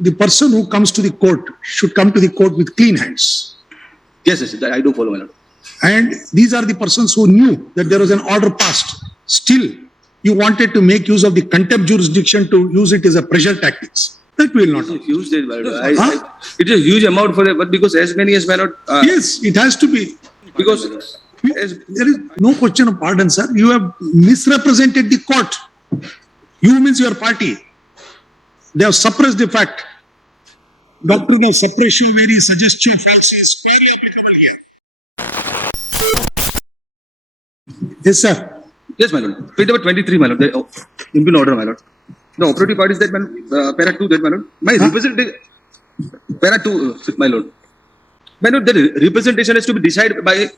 the person who comes to the court should come to the court with clean hands. Yes, yes, I do follow, my lord. And these are the persons who knew that there was an order passed. Still, you wanted to make use of the contempt jurisdiction to use it as a pressure tactics. That will not. Huge, my lord. It is a huge amount for that, but because as many as my lord. Yes, it has to be. Because There is no question of pardon, sir. You have misrepresented the court. You means your party. They have suppressed the fact. Doctrine of suppresio, veri, suggestio, falsi is very applicable here. Yes, sir. yes, my lord. Page number 23, my lord. The imperial order, my lord. The operative part is that, my lord. Para 2, that, my lord. My representation. Para 2, my lord. My lord, the representation has to be decided by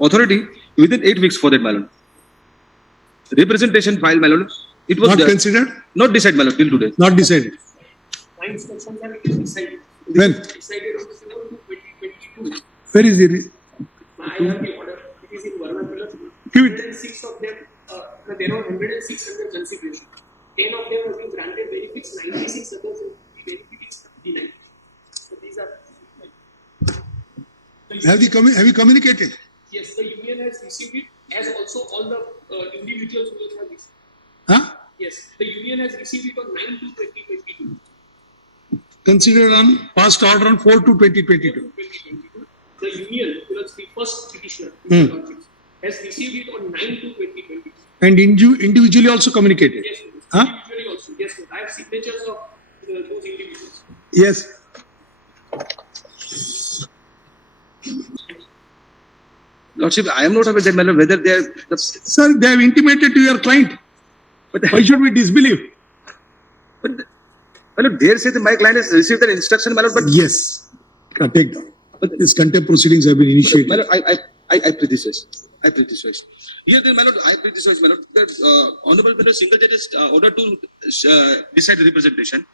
authority within 8 weeks for that, my lord. Representation file, my lord. It was Not considered? not decided, my lord, till today. Not decided. My instructions are decided. When? Decided on December 2022. Where is the... I have the order. It is in vernacular. Give it. 106 of them, there are 106 under consideration. 10 of them have been granted benefits, 96 others the benefit is denied. So these are. Have you communicated? Yes, the union has received it, as also all the individuals who have received. Huh? Yes, the union has received it on 9/2/2022. Considered on past order on 4/2/2022. 2022. The union, because the first petitioner, has received it on 9/2/2022. And individually also communicated? Yes, Huh? individually also. Yes, I have signatures of those individuals. Yes. Lordship, I am not aware that, my lord, whether they are. Sir, they have intimated to your client. But Why should we disbelieve? But my lord, there say that my client has received an instruction, my lord, but Yes. Take down. But these contempt proceedings have been initiated. my lord, I pray this way. I pray this way. Here, then, my lord, I pray this way, my lord. That honorable single judge has ordered to decide the representation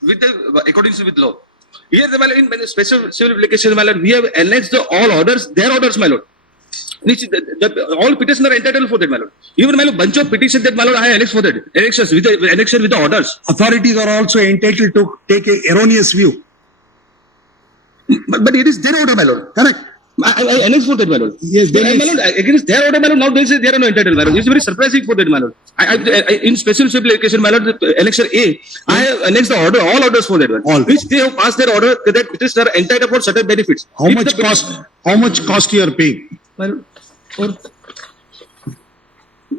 with the according to with law. Here, my lord, in special civil application, my lord, we have annexed all orders, their orders, my lord. Which all petitioners are entitled for that, my lord. Even my lord, bunch of petitions that my lord I annexed for that. Annexes with the annexion with the orders. Authorities are also entitled to take an erroneous view. But it is their order, my lord. Correct. I annexed for that, my lord. Yes, But, my lord, against their order, my lord, now they say they are not entitled, my lord. It's very surprising for that, my lord. In special civil application, my lord, annexure A, I have annexed the order, all orders for that one. All. Which they have passed their order that petitioners are entitled for certain benefits. How If much the cost? How much cost you are paying? My lord, or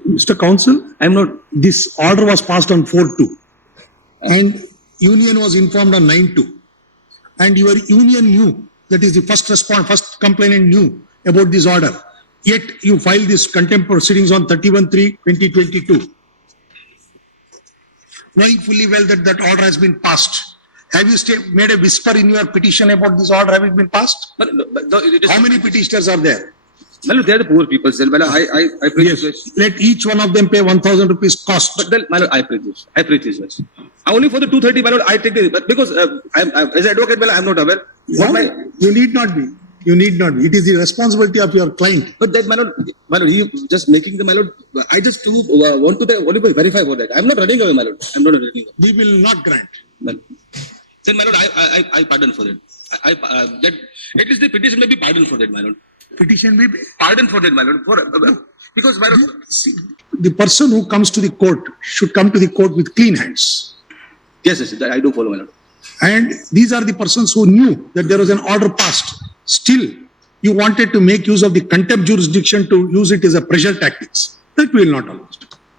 Mr. Counsel, I am not. this order was passed on 4/2 and union was informed on 9/2 and your union knew, that is the first first complainant knew about this order, yet you filed this contempt proceedings on 31/3/2022, knowing fully well that that order has been passed. Have you made a whisper in your petition about this order having been passed? But it is, How many petitioners are there? my lord, they are the poor people. My lord, I pray this way. Let each one of them pay 1,000 rupees cost. But then, my lord, I pray this. I pray this way. Only for the 230, my lord, I take the, but because as an advocate, my lord, I am not aware. What You need not be. You need not be. It is the responsibility of your client. But that, my lord, he just making the, my lord, I just want to verify for that. I am not running away, my lord. I am not running away. We will not grant. Then, my lord, I pardon for that. That at least the petition may be pardoned for that, my lord. Petition will be. Pardon for that, my lord. Because, my lord, The person who comes to the court should come to the court with clean hands. yes, yes, I do follow, my lord. And these are the persons who knew that there was an order passed. Still, you wanted to make use of the contempt jurisdiction to use it as a pressure tactics. That will not allow.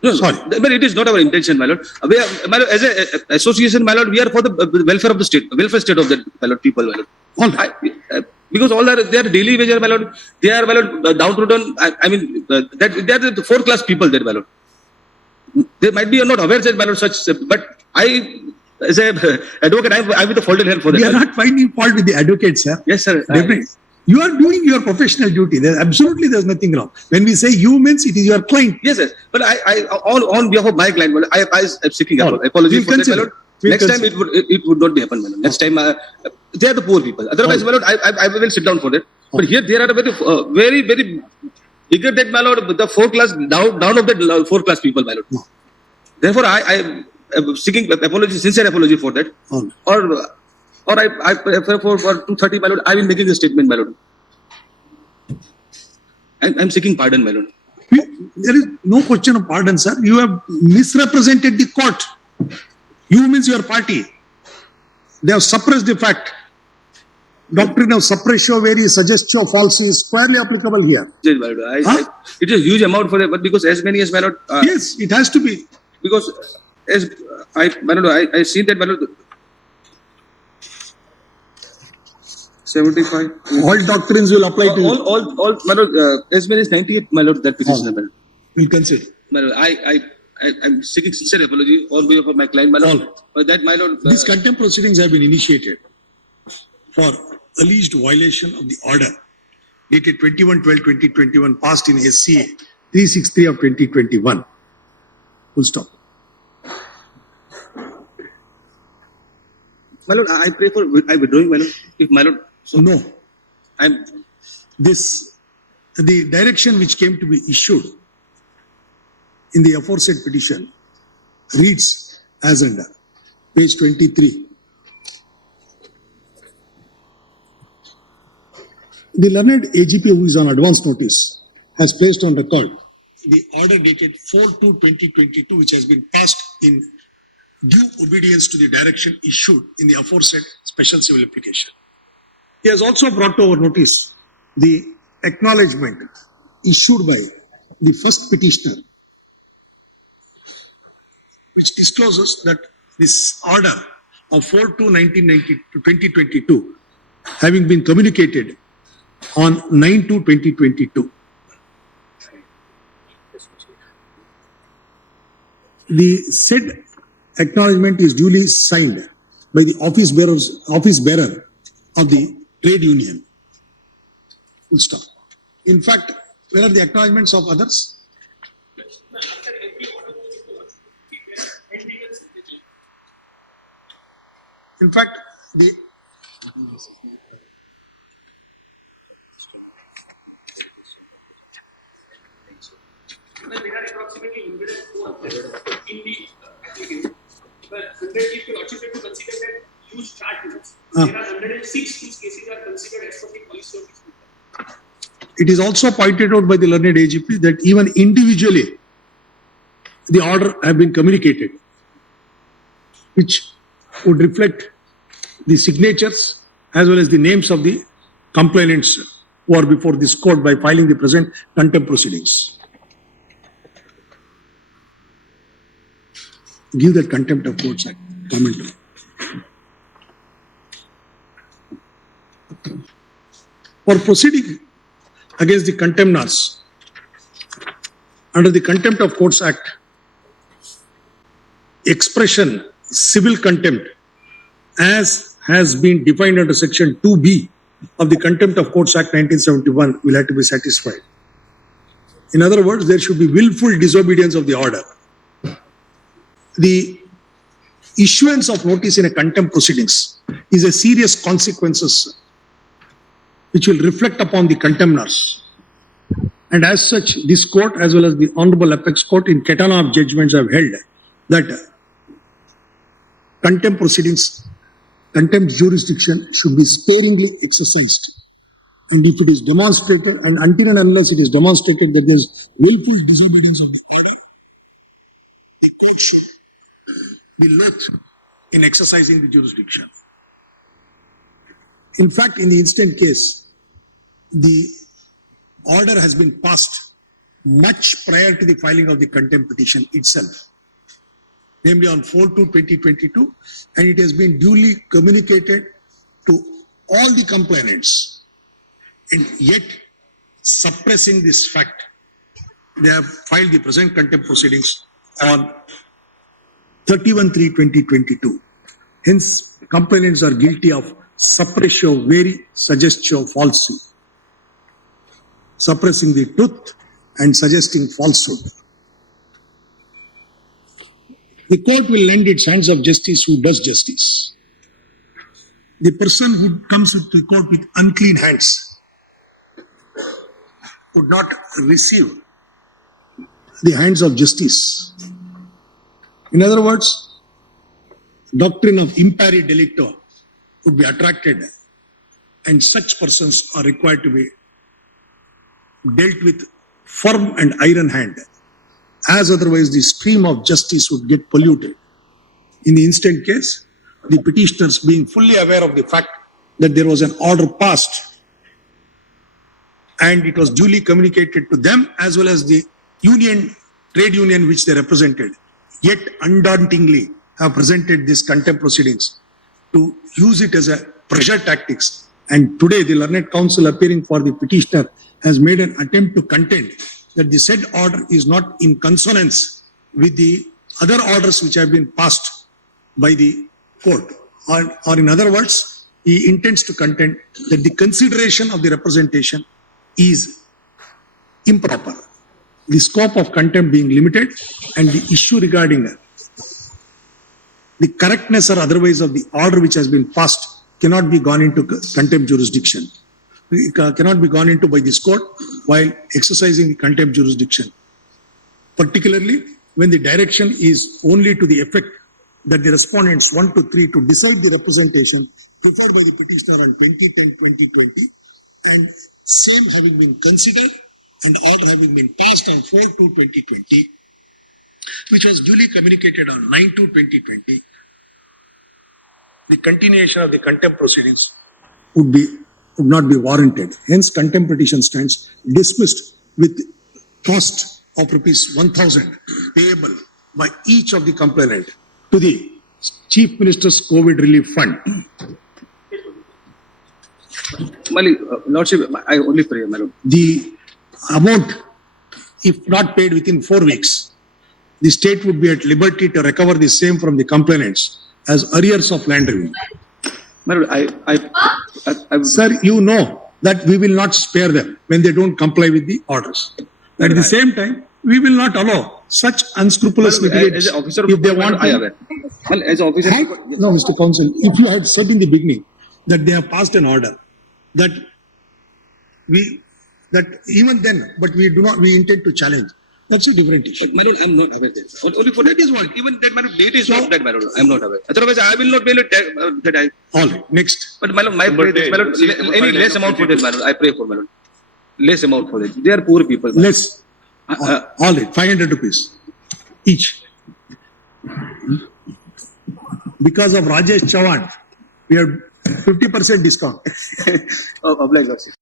No, Sorry. But it is not our intention, my lord. We are, my lord, as an association, my lord, we are for the welfare of the state, welfare state of the, my lord, people, my lord. All right. Because all they are daily wages, my lord. They are, my lord, downtrodden. I mean, that they are the fourth class people there, my lord. They might be not aware that, my lord, such. But I, as an advocate, I am with the fault in help for that. We are not finding fault with the advocate, sir. Yes, sir. Definitely. You are doing your professional duty. There's nothing wrong. When we say you means it is your client. Yes, yes. But I on behalf of my client, my lord, I am seeking apology for that, my lord. Next time it would not be happen, my lord. Next time they are the poor people. Otherwise, my lord, I will sit down for that. But here there are very very bigger that, my lord, the fourth class down of the fourth class people, my lord. Therefore, I seeking apology, sincere apology for that. All. Or I for 230, my lord, I will making a statement, my lord. I'm seeking pardon, my lord. There is no question of pardon, sir. You have misrepresented the court. You means your party. They have suppressed the fact. Doctrine of suppresio, veri, suggestio, falsi is squarely applicable here. Yes, my lord. Huh? It is huge amount for that, but because as many as my lord. Yes, it has to be. Because as my lord, I seen that, my lord. 75. All doctrines will apply to you. All, my lord, as many as 98, my lord, that petition, my lord. We'll consider. My lord, I'm seeking sincere apology on behalf of my client, my lord. All. But that, my lord. These contempt proceedings have been initiated for alleged violation of the order dated 21/12/2021 passed in SCA 363 of 2021. Full stop. My lord, I pray for I withdrawing, my lord. If my lord, so No, I'm the direction which came to be issued in the aforesaid petition reads as under page 23. The learned AGP, who is on advance notice, has placed on record the order dated 4/2/2022, which has been passed in due obedience to the direction issued in the aforesaid special civil application. He has also brought to our notice the acknowledgement issued by the first petitioner, which discloses that this order of 4/2/1990 to 2022 having been communicated on 9/2/2022. The said acknowledgement is duly signed by the office bearer of the trade union. Full stop. In fact, where are the acknowledgements of others? After every order goes into us, there are 10 legal signatures. In fact, the Well, there are approximately 104 in the application. But 100 if you lordship to consider that huge chart units. There are 106 whose cases are considered as per the policy of this paper. it is also pointed out by the learned AGP that even individually the order have been communicated, which would reflect the signatures as well as the names of the complainants who are before this court by filing the present contempt proceedings. Give that Contempt of Courts Act commentary. For proceeding against the contemners under the Contempt of Courts Act, expression civil contempt as has been defined under section 2B of the Contempt of Courts Act 1971 will have to be satisfied. In other words, there should be willful disobedience of the order. The issuance of notice in a contempt proceedings is a serious consequences which will reflect upon the contemners. And as such, this court as well as the Honorable Apex Court in Katana of judgments have held that contempt proceedings, contempt jurisdiction should be sparingly exercised. And if it is demonstrated, and until and unless it is demonstrated that there is willful disobedience of the order, the court should be loath in exercising the jurisdiction. In fact, in the instant case, the order has been passed much prior to the filing of the contempt petition itself, namely on 4/2/2022, and it has been duly communicated to all the complainants. And yet, suppressing this fact, they have filed the present contempt proceedings on 31/3/2022. Hence, complainants are guilty of suppresio, veri, suggestio, falsi, suppressing the truth and suggesting falsehood. The court will lend its hands of justice who does justice. The person who comes to the court with unclean hands would not receive the hands of justice. In other words, doctrine of impari delicto would be attracted, and such persons are required to be dealt with firm and iron hand, as otherwise the stream of justice would get polluted. In the instant case, the petitioners, being fully aware of the fact that there was an order passed and it was duly communicated to them as well as the trade union which they represented, yet undauntingly have presented these contempt proceedings to use it as a pressure tactics. And today the learned counsel appearing for the petitioner has made an attempt to contend that the said order is not in consonance with the other orders which have been passed by the court. Or in other words, he intends to contend that the consideration of the representation is improper. The scope of contempt being limited and the issue regarding the correctness or otherwise of the order which has been passed cannot be gone into contempt jurisdiction. It cannot be gone into by this court while exercising the contempt jurisdiction. Particularly when the direction is only to the effect that the respondents 1 to 3 to decide the representation preferred by the petitioner on 2010-2020 and same having been considered and order having been passed on 4/2/2020, which was duly communicated on 9/2/2020, the continuation of the contempt proceedings would not be warranted. Hence, contempt petition stands dismissed with cost of rupees 1,000 payable by each of the complainant to the Chief Minister's COVID Relief Fund. My Lordship, I only pray, my Lord. The amount, if not paid within 4 weeks, the state would be at liberty to recover the same from the complainants as arrears of land revenue. My Lord, I Sir, you know that we will not spare them when they don't comply with the orders. At the same time, we will not allow such unscrupulous litigants as an officer, if they want I to. aware. Well, as an officer, No, Mr. Counsel, if you had said in the beginning that they have passed an order, that even then, but we intend to challenge. That's a different issue. but my Lord, I'm not aware that. Only for that is what. Even that, my Lord, date is not that, my Lord. I'm not aware. Otherwise, I will not be able to tell that I. All right, next. But my Lord, my prayer is, my Lord, any less amount for this, my Lord. I pray for my Lord. Less amount for this. They are poor people. my Lord. Less. All right, 500 rupees each. Because of Rajesh Chavan, we have 50% discount. Oblige, Lordship.